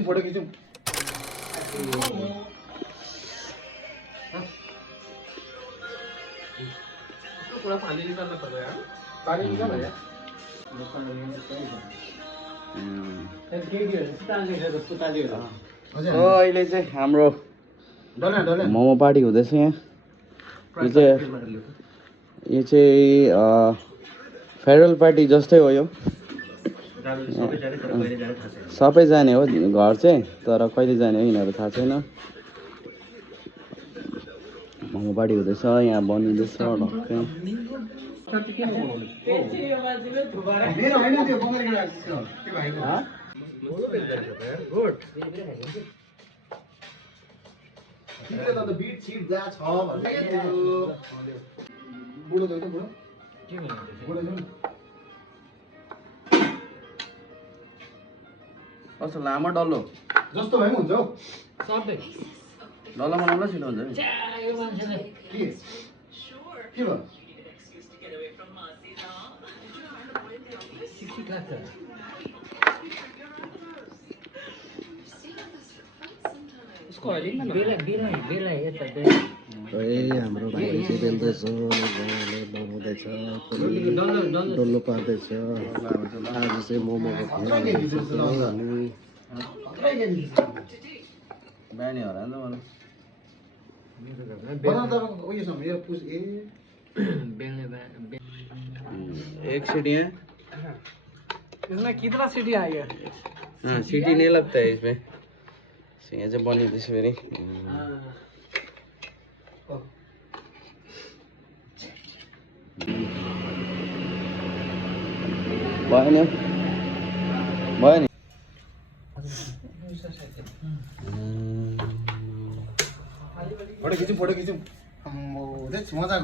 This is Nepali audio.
फोटो खिचौँ पूरा पानी निकालना पड़ रहा है पानी निकाल है अहिले चाहिँ हाम्रो मोमो पार्टी हुँदैछ यहाँ यो चाहिँ फेयरवेल पार्टी जस्तै हो यो सबै जाने हो घर चाहिँ तर कहिले जाने हो यिनीहरू थाहा छैन मोमो पार्टी हुँदैछ यहाँ बनिँदैछ ढक्कै कस्तो लामो डल्लो जस्तो भए पनि हुन्छ हौ डल्लो बनाउँदा छिटो हुन्छ नि के भयो हाम्रो भाइले चाहिँ बेल्दैछ बनाउँदैछ डल्लो पार्दैछ आज चाहिँ मोमोको बिहानी होला नि त एक सीटी है इसमें कितना सीटी आई है हाँ सीटी नहीं लगता है इसमें यहाँ चाहिँ बनिँदैछ फेरि भयो नि फोटो खिचौँ मजा